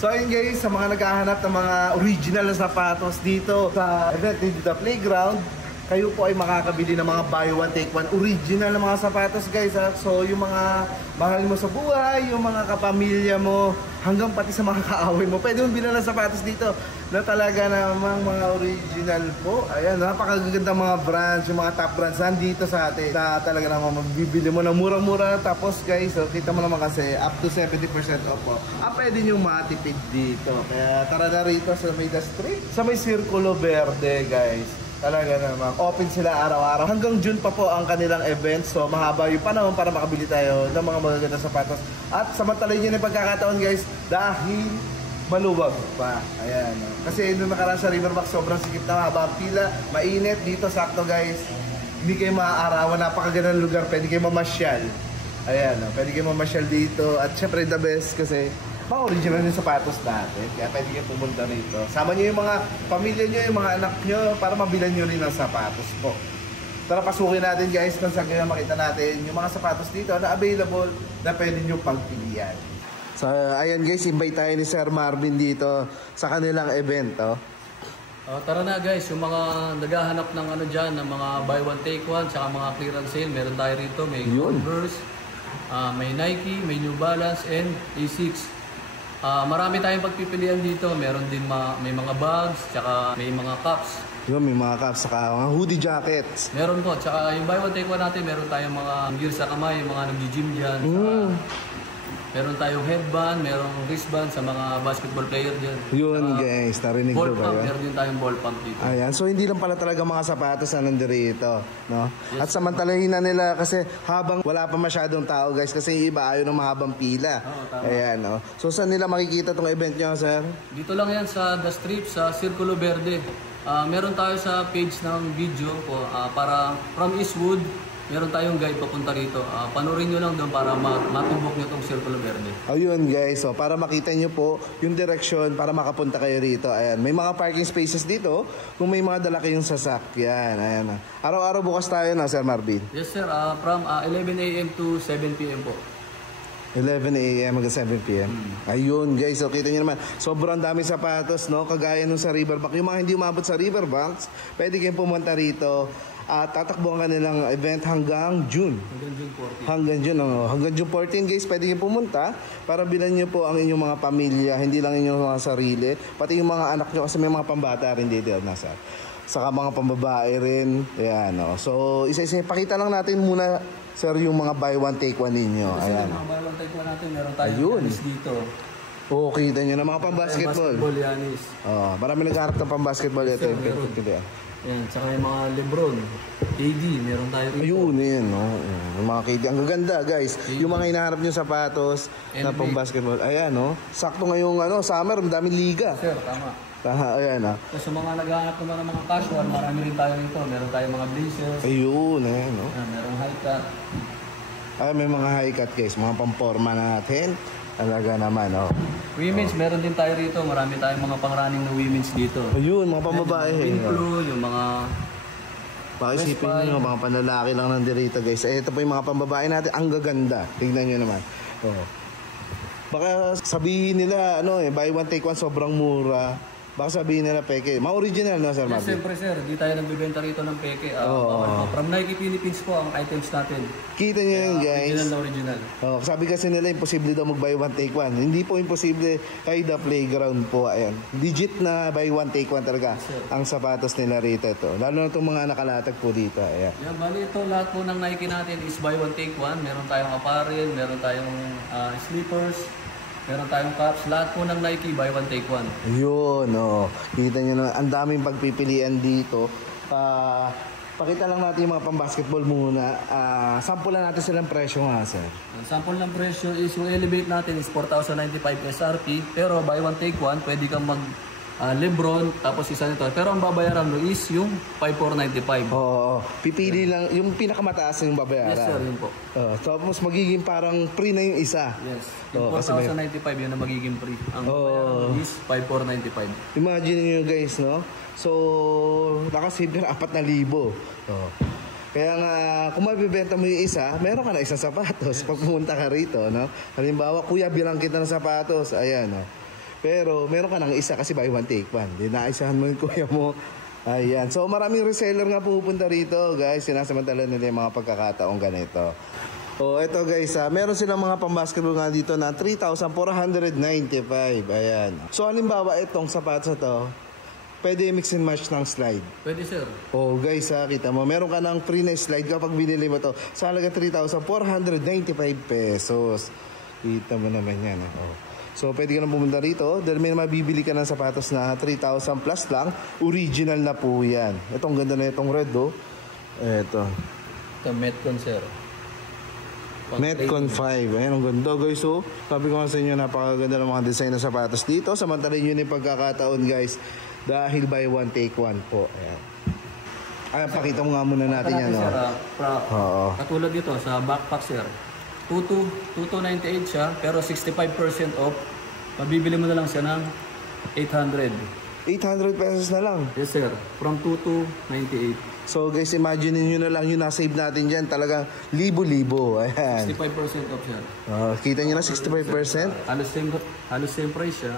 So ayun guys, sa mga naghahanap ng mga original na sapatos dito sa event dito sa Playground, kayo po ay makakabili ng mga buy one take one original na mga sapatos guys ha? So yung mga mahal mo sa buhay, yung mga kapamilya mo, hanggang pati sa mga kaaway mo, pwede mong bilhan ng sapatos dito na talaga namang mga original po. Ayan, napakaganda mga brands, yung mga top brands nandito sa atin na talaga namang mabibili mo na murang-mura. Tapos guys, so, kita mo naman kasi up to 70% off po. Pwede nyo matipid dito. Kaya tara na rito sa may The Street, sa may Circulo Verde guys. Talaga naman, open sila araw-araw. Hanggang June pa po ang kanilang event. So mahaba yung panahon para makabili tayo ng mga magagandang sapatos. At samantalay nyo na yung pagkakataon guys, dahil maluwag pa. Ayan. Kasi nung nakaraan sa Riverbank, sobrang sikip na mahaba ang pila. Mainit dito, sakto guys. Hindi kayo maaarawan, napakagandang lugar. Pwede kayo mamasyal. Ayan, pwede kayo mamasyal dito. At syempre the best kasi mga original yung sapatos natin. Kaya pwede kayo pumunta rito. Sama nyo yung mga pamilya nyo, yung mga anak nyo, para mabilan nyo rin ang sapatos po. Tara, pasukin natin guys, kung saan kayo makita natin yung mga sapatos dito na available na pwede nyo pagpilian. So ayan guys, invite tayo ni Sir Marvin dito sa kanilang event. Tara na guys, yung mga naghahanap ng ano dyan, ng mga buy one take one, tsaka mga clearance sale, meron tayo rito. May Converse, may Nike, may New Balance, and A6. Marami tayong pagpipilian dito. Meron din may mga bags, tsaka may mga caps. Yun, may mga caps, saka mga hoodie jackets. Meron po, tsaka yung buy one take one natin, meron tayong mga gear sa kamay, yung mga nag-gym dyan. Meron tayong headband, merong wristband sa mga basketball player dyan. Yun guys, narinig ko ba yun? Meron din tayong ball pump dito. Ayan, so hindi lang pala talaga mga sapatos na nandito, no? Yes. At samantalahin na nila kasi habang wala pa masyadong tao guys, kasi yung iba ayaw ng mahabang pila. Ayan, no? So saan nila makikita tong event nyo, sir? Dito lang yan sa The Strip, sa Circulo Verde. Meron tayo sa page ng video po, para from Eastwood. Meron tayong guide papunta rito. Panurin nyo lang doon para matubok nyo itong Circulo Verde. Ayun guys, so para makita nyo po yung direction para makapunta kayo rito. Ayan, may mga parking spaces dito kung may mga dala kayong sasakyan. Ayan. Araw-araw bukas tayo na, Sir Marvin? Yes sir, from 11 AM to 7 PM po. 11 AM hanggang 7 PM. Ayun guys, so kita nyo naman, sobrang dami sapatos, no? Kagaya nung sa Riverbank. Yung mga hindi umabot sa Riverbanks, pwede kayong pumunta rito. Tatakbo ang kanilang event hanggang June. Hanggang June 14. Hanggang June 14 guys, pwede kayong pumunta para bilan nyo po ang inyong mga pamilya, hindi lang inyong mga sarili, pati yung mga anak nyo kasi may mga pambata rin dito nasa. Saka mga pambabae rin. Ayan, no? So isa-isa, pakita lang natin muna sir yung mga buy one take one ninyo. Ayan. Mga buy one take one natin, meron tayong Yanis dito. Oo, kita nyo na mga pambasketball. Basketball Yanis. Marami nagharap ng pambasketball ito. Yan, tsaka yung mga Lebron, KD, meron tayo rito. Ayun, yan, no? Yung mga KD. Ang gaganda, guys. KD. Yung mga hinaharap nyo sapatos na pang basketball. Ayan, no? Sakto ngayong summer, daming liga. Sir, tama. Ayan, ha? So, sa mga naghahanap naman ng mga casual, marami rin tayo rito. Meron tayong mga blazers. Ayun, ayan, no? Merong high cut. Ay, may mga high cut, guys. Mga pamporma natin. Talaga naman, oh. Women's, meron din tayo rito. Marami tayong mga pang-running na women's dito. Ayun, mga pambabae. Yung Pinklu, yung mga... Pakisipin nyo, mga panlalaki lang nandito, guys. Ito po yung mga pambabae natin. Ang gaganda. Tingnan nyo naman. Oh. Baka sabihin nila, buy one take one, sobrang mura. Baka sabihin nila peke. Mga original, no, Sir Marvin? Siyempre, sir. Di tayo nagbibenta rito ng peke. From Nike Philippines po ang items natin. Kita nyo yun, guys. Original na original. Sabi kasi nila, imposible daw mag-buy one take one. Hindi po imposible kay The Playground po. Ayan. Legit na buy one take one talaga ang sapatos nila rito. Ito. Lalo na itong mga nakalatag po dito. Ayan. Yeah, bali ito, lahat po ng Nike natin is buy one take one. Meron tayong apparel, meron tayong slippers, meron tayong caps, lahat po ng Nike, buy one, take one. Yun, kita nyo na, ang daming pagpipilian dito. Pakita lang natin yung mga pang-basketball muna. Sample lang natin silang presyo nga, sir. Ang sample ng presyo is, yung Elevate natin is 4,095 SRP. Pero buy one, take one, pwede kang mag Lebron, tapos isa nito. Pero ang babayaran mo is yung 5,495. Oo, pipili lang, yung pinakamataas yung babayaran. Yes, sir, yun po. Tapos magiging parang free na yung isa. Yes, yung 4,095 yun na magiging free. Ang babayaran mo is 5,495. Imagine nyo guys, no? So, nakasave na 4,000. Kaya nga, kung mabibenta mo yung isa, meron ka na isang sapatos pag pumunta ka rito, no? Halimbawa, kuya, bilang kita ng sapatos. Ayan, no? Pero meron ka nang isa kasi buy one take one. Di naisahan mo yung kuya mo. Ayan. So maraming reseller nga pupunta rito, guys. Sinasamantala nila yung mga pagkakataong ganito. Oh, eto guys, meron silang mga pang-basketball nga dito na 3,495. Ayan. So halimbawa itong sapatos na to, pwede mix and match ng slide. Pwede, sir. Oh guys, kita mo, meron ka ng free na slide kapag binili mo to sa halaga 3,495 pesos. Kita mo naman yan. Oh. So pwede ka na pumunta rito dahil may mabibili ka ng sapatos na 3,000 plus lang. Original na po yan. Itong ganda na itong red, oh. Ito Metcon, sir. Metcon 5. Ayan, ang ganda guys, oh. Sabi ko nga sa inyo, napakaganda ng mga design na sapatos dito. Samantalin yun yung pagkakataon guys, dahil buy one take one po. Ayan. Ayan, pakita mo nga muna natin yan, sir, oh. Katulad dito sa backpack, sir. 2298 siya, pero 65% off. Mabibili mo na lang siya ng 800. 800 pesos na lang. Yes, sir. From 2298. So guys, imagine niyo na lang yung nasave natin dyan. Talagang libo-libo. Ayan. 65% off siya. Kita nyo na 65%. Halos same price siya.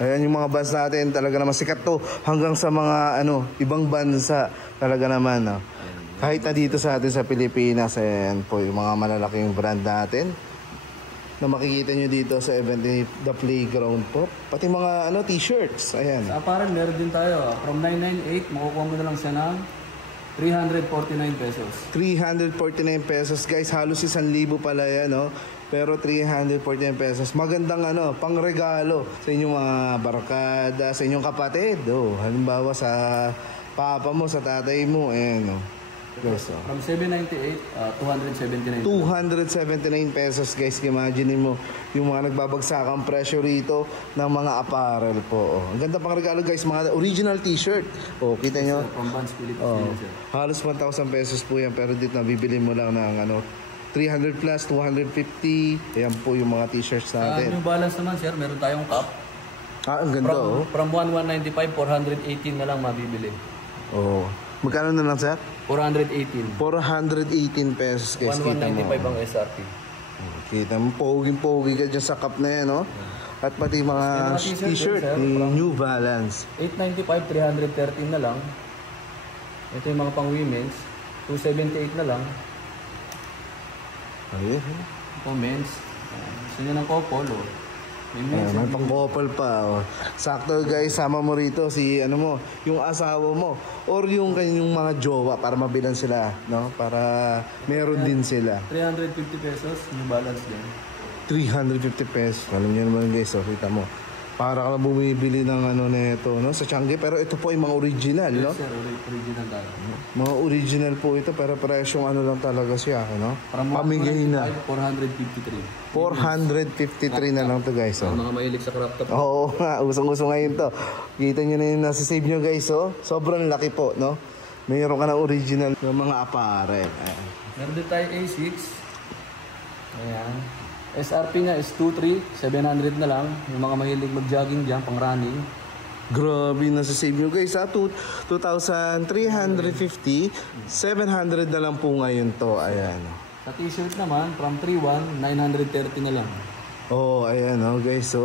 Ayan yung mga bands natin. Talaga naman sikat to. Hanggang sa mga ibang bansa. Talaga naman. Kahit na dito sa atin sa Pilipinas. Ayan po yung mga malalaking brand natin na makikita nyo dito sa event ni The Playground po. Pati mga t-shirts. Ayan. Sa apparel, meron din tayo. From 998, makukuha mo na lang siya ng 349 pesos. 349 pesos. Guys, halos 1,000 pala yan, no? Pero 349 pesos. Magandang pang regalo sa inyong mga barkada, sa inyong kapatid. Oh, halimbawa sa papa mo, sa tatay mo. Ayan, no? Guys, From 798, 279. 279 pesos guys. Imagine mo yung mga nagbabagsakang presyo rito ng mga apparel po. Ang ganda pang regalo guys, mga original t-shirt. Kita nyo? From Vans Philippines. Halos 1,000 pesos po yan, pero dito nabibili mo lang ng 300 plus, 250. Ayan po yung mga t-shirts natin. New Balance naman, sir, meron tayong cup. Ang ganda From 1195, 418 na lang mabibili. Magkano na lang, sir? 418. 418 pesos guys. 1195 ang SRP. Kita mo, poging-pogi ka dyan sa cup na yan, no? At pati mga t-shirt ni New Balance. 895, 313 na lang. Ito yung mga pang women's. 278 na lang. Ayun. Ito men's. Gusto nyo ng couple, May pang-couple pa. Sakto guys, sama mo rito si yung asawa mo or yung kanyang mga jowa para mabilan sila, no? Para meron din sila. 350 pesos, New Balance din. 350 pesos. Alam niyo naman guys, kita mo. Para ka lang bumibili ng nito, no? Sa Changi, pero ito po ay mga original, no? Yes, sir, original tayo. Mga original po ito, pero presyong lang talaga siya, no? Pamigay na. 453. 453 na lang to guys, Mga mahilig sa crop top. Oo nga, usong-uso ngayon to. Kita nyo na yung nasa-save nyo guys, sobrang laki po, no? Mayroon ka na original ng mga apparel. Meron din tayo A6. Ayan. SRP niya is 23,700 na lang. Yung mga mahilig mag-jogging dyan, pang running. Grabe, nasa-save nyo guys, 2,350, 700 na lang po ngayon to. Ayan. Sa t-shirt naman, from 3,1, 930 na lang. Ayan guys,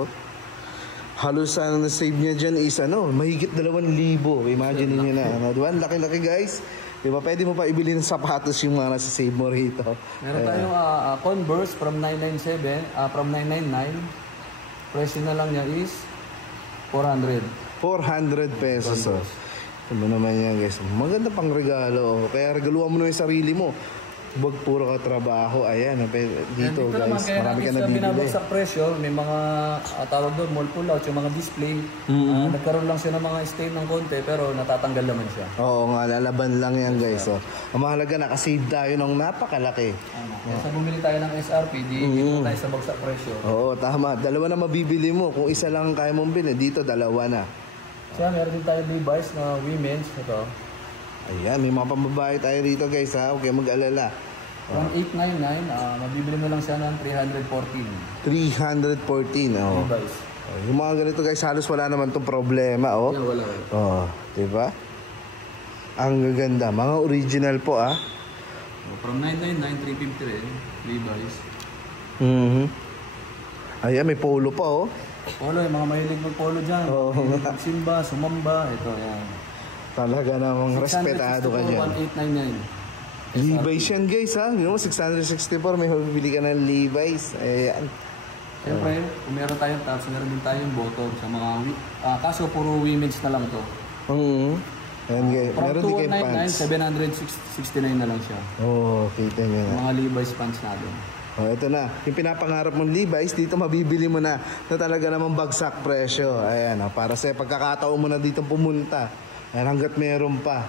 halos na-save niya dyan is mahigit 2,000. Imagine niyo na, diba? Laki-laki guys. Diba, pwede mo pa ibili ng sapatos yung mga nasa-save mo rito. Meron tayong Converse from 997, from 999. Presyo na lang niya is 400. 400 pesos. Ano naman yan guys. Maganda pang regalo. Kaya regaluhan mo na yung sarili mo. Huwag puro ka trabaho. Ayan, dito guys. Marami ka nabibili. Binabagsak presyo, may mga tawag doon, mall pull-out, yung mga display. Nagkaroon lang siya ng mga stain ng konti, pero natatanggal naman siya. Oo nga, lalaban lang yan guys. Ang mahalaga, nakasave tayo ng napakalaki. Sa bumili tayo ng SRP, dito tayo sa bagsak presyo. Oo, tama. 2 na mabibili mo. Kung isa lang kaya mong bilhin, dito 2 na. So, meron din tayo Levi's na women's. Ito. Ayan, may mga pambabae tayo rito guys, ha. Huwag kayong mag-alala. From 899, mabibili mo lang siya ng 314. 314, Levi's. Yung mga ganito guys, halos wala naman itong problema, Yeah, wala. Diba? Ang gaganda. Mga original po, From 999, 350 rin. Levi's. Ayan, may polo pa, Polo, yung mga mahilig mag-polo dyan. Oo. Simba, sumamba, ito, yan. Talaga namang respetado ka dyan. 1899. Levi's yan guys ha. You know, 664 may mabibili ka ng Levi's. Ayan. Siyempre, kung meron tayong tops, meron din tayong bottom sa mga kaso puro women's na lang to. Ayan guys. From Meron din kayong pants. 769 na lang siya. Oh, kita nyo na. Mga Levi's pants natin. Oh, ito na. Yung pinapangarap mong Levi's, dito mabibili mo na talaga namang bagsak presyo. Ayan, para sa pagkakataon mo na dito pumunta. Ayan, hanggat meron pa.